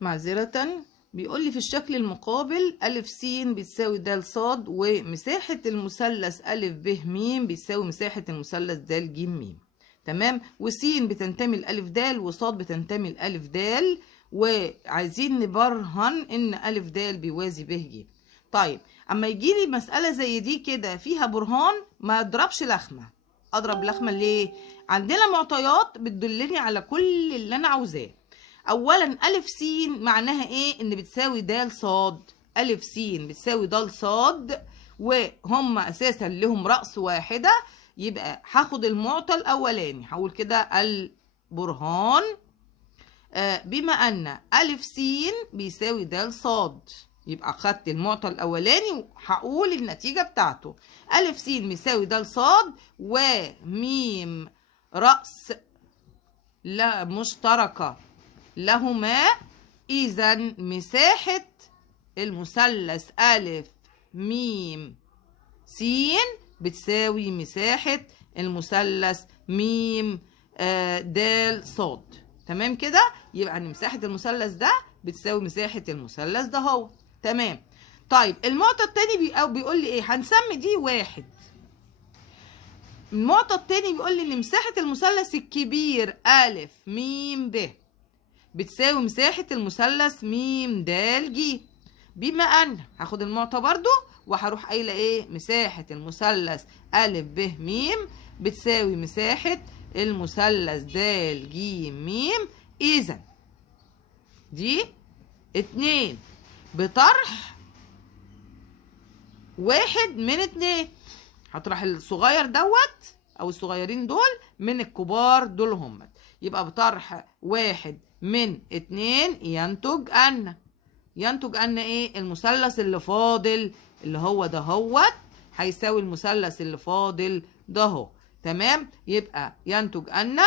معذرة، بيقول لي في الشكل المقابل أ س بتساوي د ص، ومساحة المثلث أ ب م بتساوي مساحة المثلث د ج م. تمام؟ وس بتنتمي لأ د، وص بتنتمي لأ د، وعايزين نبرهن إن أ د بيوازي ب ج. طيب أما يجي لي مسألة زي دي كده فيها برهان، ما أضربش لخمة. أضرب لخمة ليه؟ عندنا معطيات بتدلني على كل اللي أنا عاوزاه. اولا أ س معناها ايه؟ ان بتساوي د ص. أ س بتساوي د ص، وهم اساسا لهم رأس واحدة. يبقى هاخد المعطى الاولاني، هقول كده البرهان بما ان أ س بيساوي د ص. يبقى خدت المعطى الاولاني وهقول النتيجة بتاعته. أ س بيساوي د ص وم رأس لا مشتركة لهما، إذا مساحة المثلث أ م س بتساوي مساحة المثلث م د ص. تمام كده؟ يبقى ان مساحة المثلث ده بتساوي مساحة المثلث ده هو. تمام. طيب المعطى التاني بيقول لي ايه؟ هنسمي دي واحد. المعطى التاني بيقول لي ان مساحة المثلث الكبير أ م ب بتساوي مساحة المثلث م د ج. بما ان هاخد المعطى برضو وهروح قايله ايه؟ مساحة المثلث أ ب م بتساوي مساحة المثلث د ج م. اذا دي 2 بطرح 1 من 2. هطرح الصغير دوت او الصغيرين دول من الكبار دول هم. يبقى بطرح 1 من 2 ينتج أن ايه؟ المثلث اللي فاضل اللي هو ده هوت هيساوي المثلث اللي فاضل ده هو. تمام؟ يبقى ينتج أن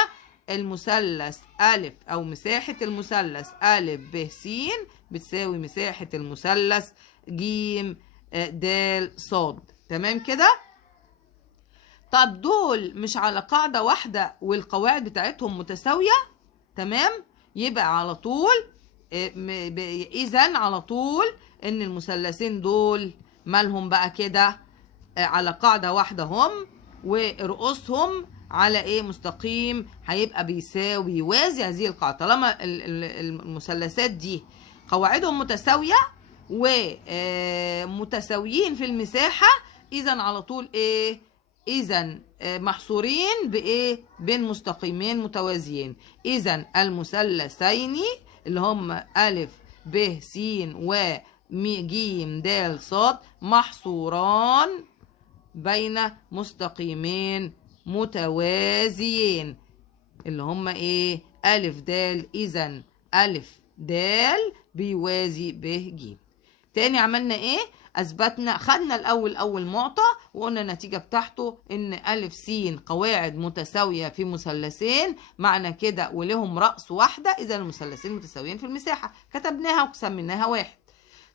المثلث أ أو مساحة المثلث أ ب س بتساوي مساحة المثلث ج د ص. تمام كده؟ طب دول مش على قاعدة واحدة والقواعد بتاعتهم متساوية. تمام؟ يبقى على طول إذن على طول إن المثلثين دول مالهم بقى كده؟ على قاعدة واحدة هم، ورؤوسهم على إيه؟ مستقيم، هيبقى بيساوي يوازي هذه القاعدة. طالما المثلثات دي قواعدهم متساوية ومتساويين في المساحة، إذن على طول إيه؟ إذا محصورين بإيه؟ بين مستقيمين متوازيين. إذا المثلثين اللي هم أ ب س و ج د ص محصوران بين مستقيمين متوازيين اللي هم إيه؟ أ د. إذا أ د بيوازي ب ج. تاني عملنا إيه؟ أثبتنا، خدنا الأول أول معطى وقلنا النتيجة بتاعته إن أ س قواعد متساوية في مثلثين، معنى كده ولهم رأس واحدة، إذا المثلثين متساويين في المساحة. كتبناها وسميناها واحد.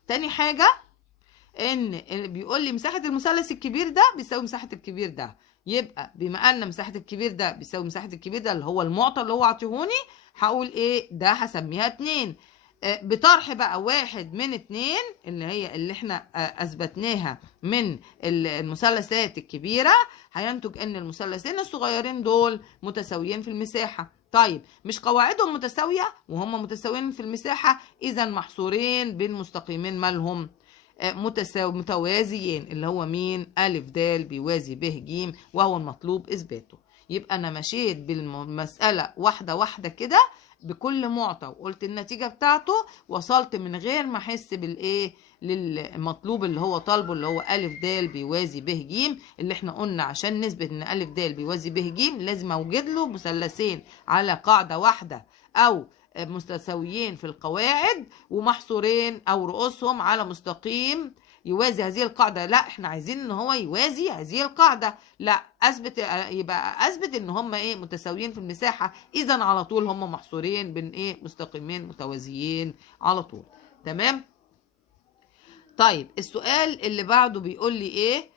تاني حاجة إن بيقول لي مساحة المثلث الكبير ده بيساوي مساحة الكبير ده. يبقى بما أن مساحة الكبير ده بيساوي مساحة الكبير ده اللي هو المعطى اللي هو عطيهوني، هقول إيه؟ ده هسميها 2. بطرح بقى 1 من 2 اللي هي اللي احنا اثبتناها من المثلثات الكبيرة، هينتج ان المثلثين الصغيرين دول متساويين في المساحة. طيب مش قواعدهم متساوية وهم متساويين في المساحة، اذا محصورين بين مستقيمين مالهم متوازيين اللي هو مين؟ أ د بيوازي ب ج، وهو المطلوب اثباته. يبقى انا مشيت بالمسألة واحدة واحدة كده بكل معطى وقلت النتيجة بتاعته، وصلت من غير ما احس بالايه؟ للمطلوب اللي هو طالبه اللي هو أ د بيوازي ب ج، اللي احنا قلنا عشان نثبت ان أ د بيوازي ب ج لازم اوجد له مثلثين على قاعدة واحدة او متساويين في القواعد ومحصورين او رؤوسهم على مستقيم يوازي هذه القاعدة. لا احنا عايزين ان هو يوازي هذه القاعدة. لا يبقى اثبت ان هم ايه؟ متساويين في المساحة. اذا على طول هم محصورين بين ايه؟ مستقيمين متوازيين على طول. تمام؟ طيب السؤال اللي بعده بيقول لي ايه؟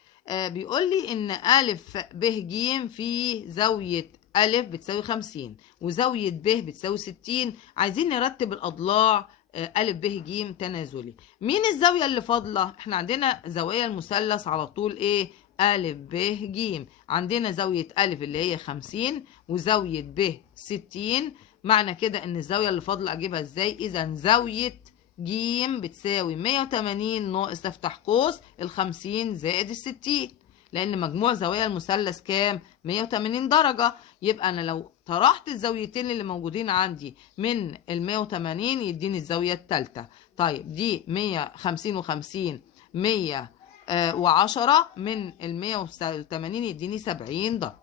بيقول لي ان أ ب ج في زاوية أ بتساوي 50 وزاوية ب بتساوي 60. عايزين نرتب الأضلاع أ ب ج تنازلي. مين الزاوية اللي فاضلة؟ احنا عندنا زوايا المثلث على طول ايه؟ أ ب ج. عندنا زاوية أ اللي هي 50 وزاوية ب 60. معنى كده ان الزاوية اللي فاضلة اجيبها ازاي؟ اذا زاوية ج بتساوي 180 ناقص افتح قوس 50 زائد 60، لان مجموع زوايا المثلث كام؟ 180 درجة. يبقى انا لو طرحت الزاويتين اللي موجودين عندي من ال 180 يديني الزاوية الثالثة. طيب دي 150 و50 110 من ال 180 يديني 70 درجة.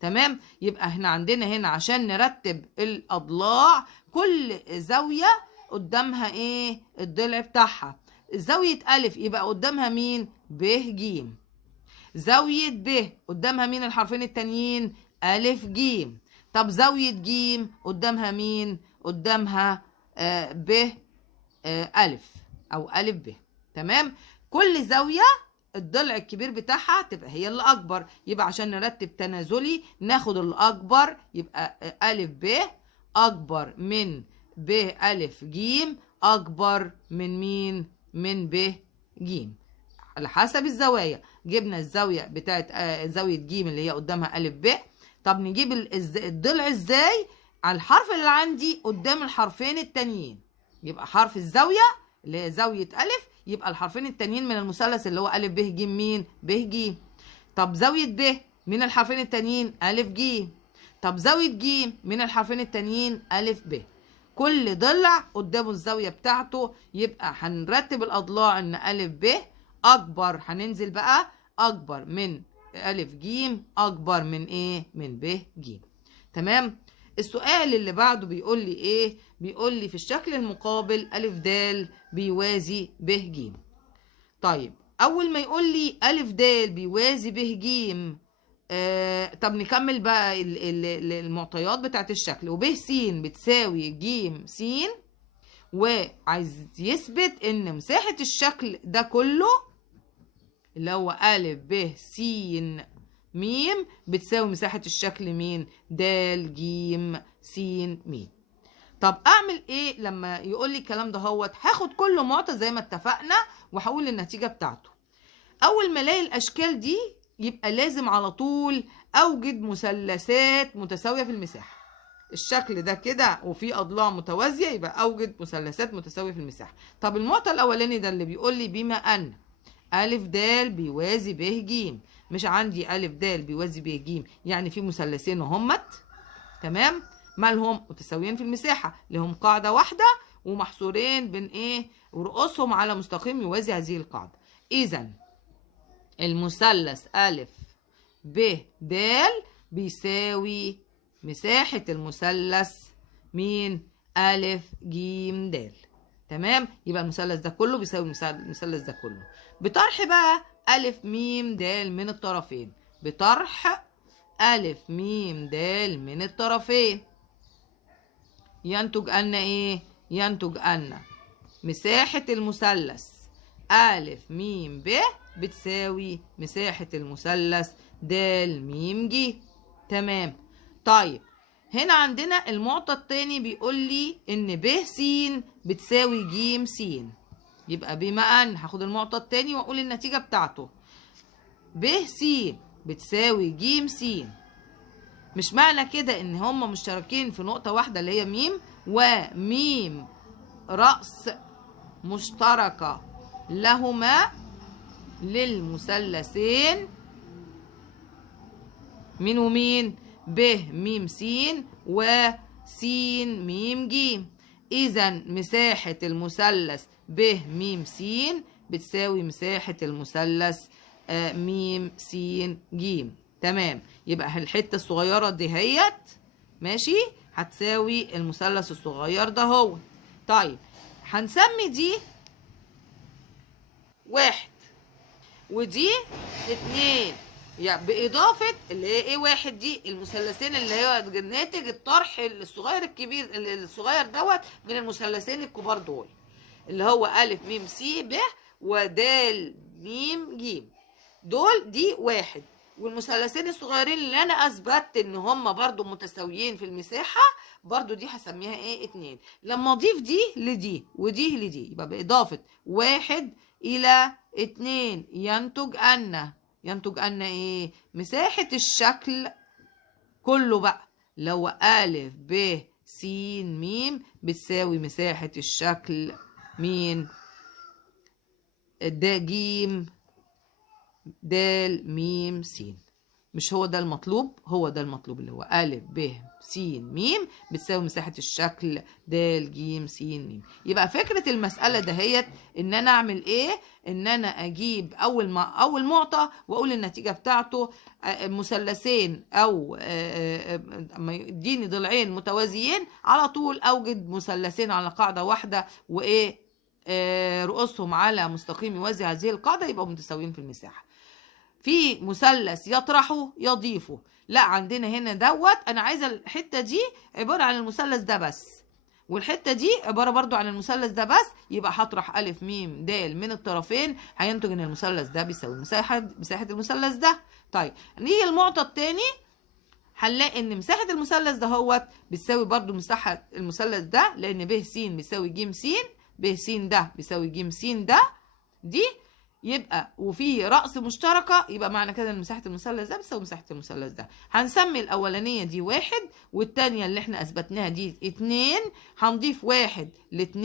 تمام؟ يبقى احنا عندنا هنا عشان نرتب الأضلاع كل زاوية قدامها ايه؟ الضلع بتاعها. زاوية أ يبقى قدامها مين؟ ب ج. زاوية ب قدامها مين الحرفين التانيين؟ أ ج. طب زاوية ج قدامها مين؟ قدامها ب أ أو أ ب. تمام؟ كل زاوية الضلع الكبير بتاعها تبقى هي اللي أكبر. يبقى عشان نرتب تنازلي ناخد الأكبر، يبقى أ ب أكبر من ب أ ج أكبر من مين؟ من ب ج. على حسب الزوايا. جبنا الزاوية بتاعت زاوية ج اللي هي قدامها أ ب. طب نجيب الضلع ازاي؟ على الحرف اللي عندي قدام الحرفين التانيين. يبقى حرف الزاوية اللي هي زاوية أ، يبقى الحرفين التانيين من المثلث اللي هو أ ب ج مين؟ ب ج. طب زاوية ب من الحرفين التانيين؟ أ ج. طب زاوية ج من الحرفين التانيين؟ أ ب. كل ضلع قدامه الزاوية بتاعته. يبقى هنرتب الأضلاع إن أ ب أكبر، هننزل بقى أكبر من أ ج أكبر من إيه؟ من ب ج. تمام؟ السؤال اللي بعده بيقول لي إيه؟ بيقول لي في الشكل المقابل أ د بيوازي ب ج. طيب أول ما يقول لي أ د بيوازي ب ج، طب نكمل بقى المعطيات بتاعت الشكل. وب س بتساوي ج س، وعايز يثبت إن مساحة الشكل ده كله اللي هو أ ب س م بتساوي مساحة الشكل مين؟ د ج س م. طب أعمل إيه لما يقول لي الكلام ده؟ هاخد كل معطى زي ما اتفقنا وهقول النتيجة بتاعته. أول ما ألاقي الأشكال دي يبقى لازم على طول أوجد مثلثات متساوية في المساحة. الشكل ده كده وفي أضلاع متوازية يبقى أوجد مثلثات متساوية في المساحة. طب المعطى الأولاني ده اللي بيقول لي بما أن أ د بيوازي ب ج، مش عندي أ د بيوازي ب ج يعني في مثلثين اهمت. تمام؟ مالهم؟ متساويين في المساحة، لهم قاعدة واحدة ومحصورين بين إيه؟ ورؤوسهم على مستقيم يوازي هذه القاعدة. إذا المثلث أ ب د بيساوي مساحة المثلث مين؟ أ ج د. تمام؟ يبقى المثلث ده كله بيساوي المثلث ده كله. بطرح بقى أ م د من الطرفين. بطرح أ م د من الطرفين ينتج أن إيه؟ ينتج أن مساحة المثلث أ م ب بتساوي مساحة المثلث د م ج. تمام؟ طيب هنا عندنا المعطى التاني بيقول لي إن ب س بتساوي ج س. يبقى بما أن هاخد المعطى التاني وأقول النتيجة بتاعته. ب س بتساوي ج س. مش معنى كده إن هما مشتركين في نقطة واحدة اللي هي م، وم رأس مشتركة لهما للمثلثين مين ومين؟ ب م س وس م ج. إذا مساحة المثلث ب م س بتساوي مساحة المثلث م س ج. تمام؟ يبقى الحتة الصغيرة دي هيت ماشي هتساوي المثلث الصغير ده هو. طيب هنسمي دي 1 ودي 2، يعني بإضافة اللي هي إيه 1 دي المثلثين اللي هي ناتج الطرح الصغير الكبير الصغير دوت من المثلثين الكبار دول اللي هو أ م س ب ود م ج دول. دي 1 والمثلثين الصغيرين اللي انا اثبتت ان هم برضو متساويين في المساحة، برضو دي هسميها ايه؟ 2. لما اضيف دي لدي ودي لدي، يبقى باضافة 1 إلى 2 ينتج أن ايه؟ مساحة الشكل كله بقى لو أ ب س م بتساوي مساحة الشكل مين؟ د ج د م س. مش هو ده المطلوب؟ هو ده المطلوب، اللي هو أ ب س م بتساوي مساحة الشكل د ج س م. يبقى فكرة المسألة دهيت إن أنا أعمل إيه؟ إن أنا أجيب أول معطى وأقول النتيجة بتاعته مثلثين أو أما يديني ضلعين متوازيين على طول أوجد مثلثين على قاعدة واحدة وإيه رؤوسهم على مستقيم يوازي هذه القاعدة، يبقوا متساويين في المساحة. في مثلث يطرحه يضيفه، لا عندنا هنا دوت انا عايزه الحته دي عباره عن المثلث ده بس، والحته دي عباره برضو عن المثلث ده بس، يبقى هطرح ا م د من الطرفين هينتج ان المثلث ده بيساوي مساحه المثلث ده. طيب نيجي المعطى الثاني، هنلاقي ان مساحه المثلث ده هوت بتساوي برضو مساحه المثلث ده، لان ب س بيساوي ج س، ب س ده بيساوي ج س ده دي، يبقى وفي رأس مشتركة، يبقى معنى كده ان مساحة المثلث ده بتساوي مساحة المثلث ده. هنسمي الأولانية دي 1 والتانية اللي احنا أثبتناها دي 2. هنضيف 1 ل2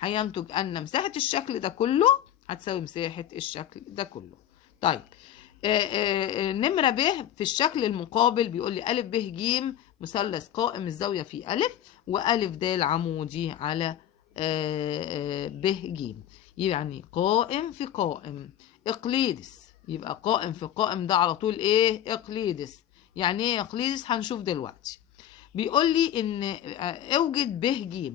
هينتج أن مساحة الشكل ده كله هتساوي مساحة الشكل ده كله. طيب نمرة ب في الشكل المقابل بيقول لي أ ب ج مثلث قائم الزاوية في أ وأ د عمودي على ب ج، يعني قائم في قائم اقليدس. يبقى قائم في قائم ده على طول ايه؟ اقليدس. يعني ايه اقليدس؟ هنشوف دلوقتي. بيقول لي ان اوجد ب ج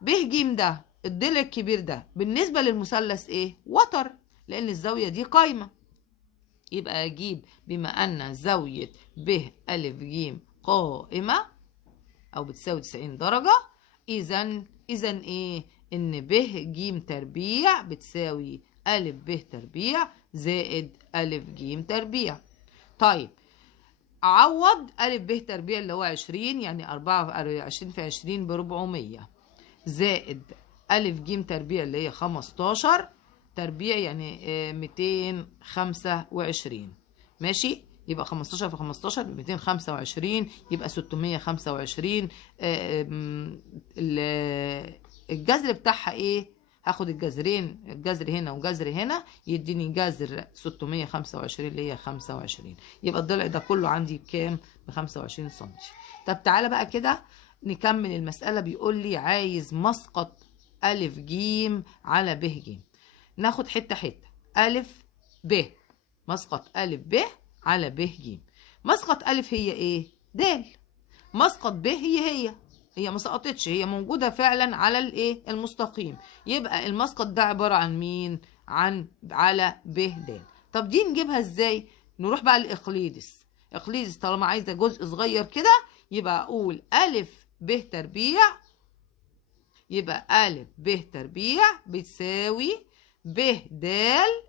ب ج ده الضلع الكبير ده بالنسبه للمثلث ايه؟ وتر، لان الزاويه دي قايمه. يبقى اجيب بما ان زاويه ب ا ج قائمه او بتساوي 90 درجه، اذا ايه؟ ان ب ج تربيع بتساوي أ ب تربيع زائد أ ج تربيع. طيب أعوض أ ب تربيع اللي هو 20، يعني 24 في 20 ب 400 زائد أ ج تربيع اللي هي 15 تربيع يعني 225. ماشي؟ يبقى 15 في 15 ب 225، يبقى 625. الجذر بتاعها ايه؟ هاخد الجذرين، الجذر هنا وجذر هنا يديني جذر 625 اللي هي 25. يبقى الضلع ده كله عندي بكام؟ ب 25 سم. طب تعالى بقى كده نكمل المسألة. بيقول لي عايز مسقط أ ج على ب ج. ناخد حتة حتة. أ ب، مسقط أ ب على ب ج. مسقط أ هي ايه؟ د. مسقط ب هي ما سقطتش، هي موجودة فعلا على الايه؟ المستقيم. يبقى المسقط ده عبارة عن مين؟ على ب د. طب دي نجيبها ازاي؟ نروح بقى لإقليدس. إقليدس طالما عايزة جزء صغير كده، يبقى أقول أ ب تربيع، يبقى أ ب تربيع بتساوي ب د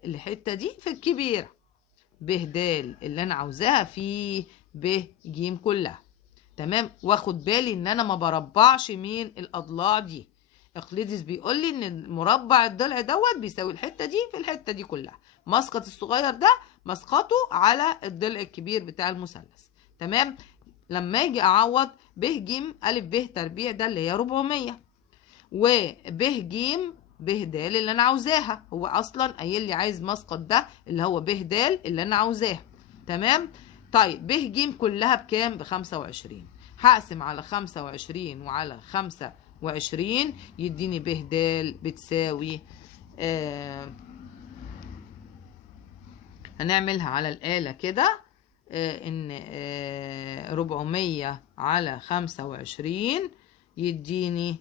الحتة دي في الكبيرة، ب د اللي أنا عاوزاها في ب ج كلها. تمام؟ واخد بالي ان انا ما بربعش مين؟ الاضلاع دي. اقليدس بيقول لي ان مربع الضلع دوت بيساوي الحته دي في الحته دي كلها. مسقط الصغير ده مسقطه على الضلع الكبير بتاع المثلث. تمام؟ لما اجي اعوض ب ج ا ب تربيع ده اللي هي 400، وب ج ب د اللي انا عاوزاها، هو اصلا قايل لي عايز مسقط ده اللي هو ب د اللي انا عاوزاها. تمام؟ طيب ب ج كلها بكام؟ ب 25. هقسم على 25 وعلى 25 يديني ب د بتساوي هنعملها على الآلة كده ان 400 على 25 يديني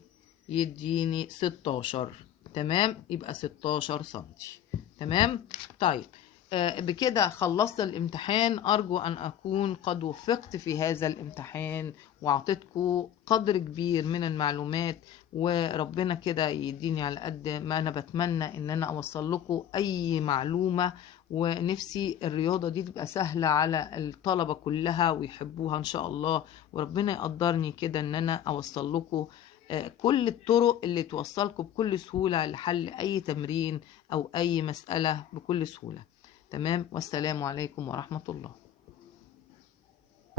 16. تمام؟ يبقى 16 سنتي. تمام؟ طيب بكده خلصت الامتحان. أرجو أن أكون قد وفقت في هذا الامتحان وأعطيتكم قدر كبير من المعلومات، وربنا كده يديني على قد ما أنا بتمنى إن أنا أوصل لكم أي معلومة ونفسي الرياضة دي تبقى سهلة على الطلبة كلها ويحبوها إن شاء الله، وربنا يقدرني كده إن أنا أوصل لكم كل الطرق اللي توصلكم بكل سهولة لحل أي تمرين أو أي مسألة بكل سهولة. تمام، والسلام عليكم ورحمة الله.